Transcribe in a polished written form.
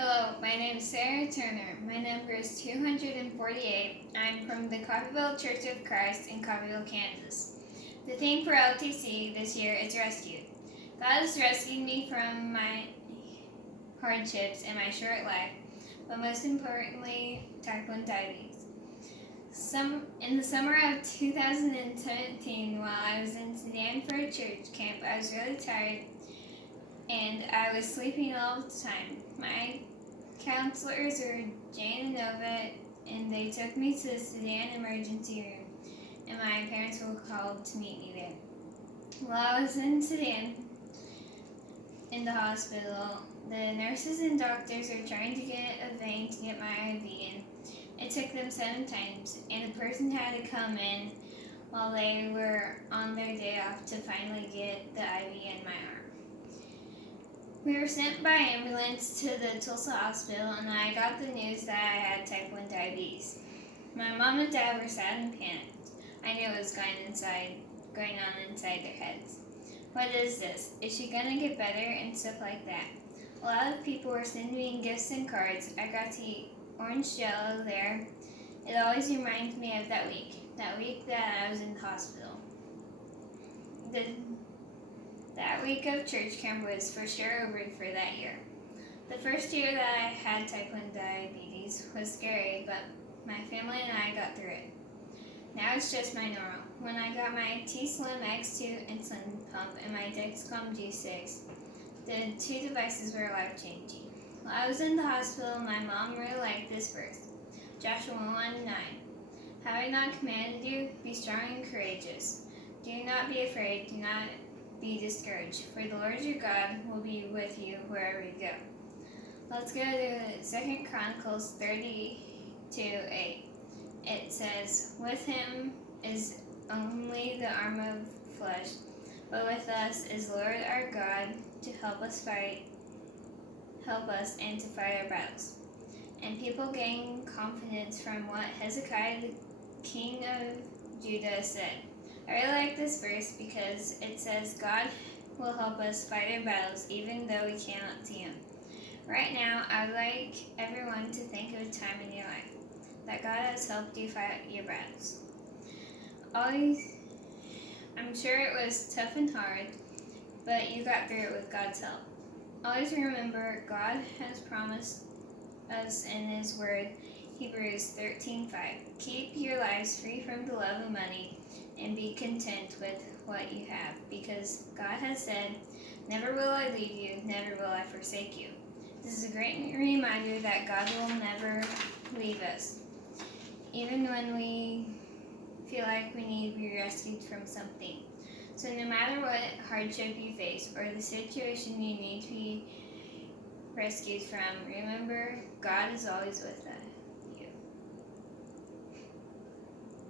Hello, my name is Sarah Turner. My number is 248. I'm from the Coffeyville Church of Christ in Coffeyville, Kansas. The theme for LTC this year is rescued. God has rescued me from my hardships in my short life, but most importantly, type 1 diabetes. In the summer of 2017, while I was in Sudan for a church camp, I was really tired and I was sleeping all the time. My counselors were Jane and Nova, and they took me to the Sudan emergency room, and my parents were called to meet me there. While I was in Sudan, in the hospital, the nurses and doctors are trying to get a vein to get my IV in. It took them 7 times, and a person had to come in while they were on their day off to finally get the IV in my arm. We were sent by ambulance to the Tulsa hospital, and I got the news that I had type 1 diabetes. My mom and dad were sad and panicked. I knew it was going on inside their heads. What is this? Is she gonna get better? And stuff like that. A lot of people were sending me gifts and cards. I got to eat orange jello there. It always reminds me of that week that I was in the hospital. That week of church camp was for sure over for that year. The first year that I had type 1 diabetes was scary, but my family and I got through it. Now it's just my normal. When I got my T-Slim X2 insulin pump and my Dexcom G6, the 2 devices were life-changing. While I was in the hospital, my mom really liked this verse, Joshua 1:9. Have I not commanded you? Be strong and courageous. Do not be afraid. Do not be discouraged, for the Lord your God will be with you wherever you go. Let's go to 2 Chronicles 32:8. It says, with him is only the arm of flesh, but with us is Lord our God to help us and to fight our battles. And people gain confidence from what Hezekiah, the king of Judah, said. I really like this verse because it says God will help us fight our battles even though we cannot see him. Right now, I would like everyone to think of a time in your life that God has helped you fight your battles. I'm sure it was tough and hard, but you got through it with God's help. Always remember, God has promised us in his word, Hebrews 13:5. Keep your lives free from the love of money and be content with what you have, because God has said, never will I leave you, never will I forsake you. This is a great reminder that God will never leave us, even when we feel like we need to be rescued from something. So no matter what hardship you face or the situation you need to be rescued from, remember, God is always with us.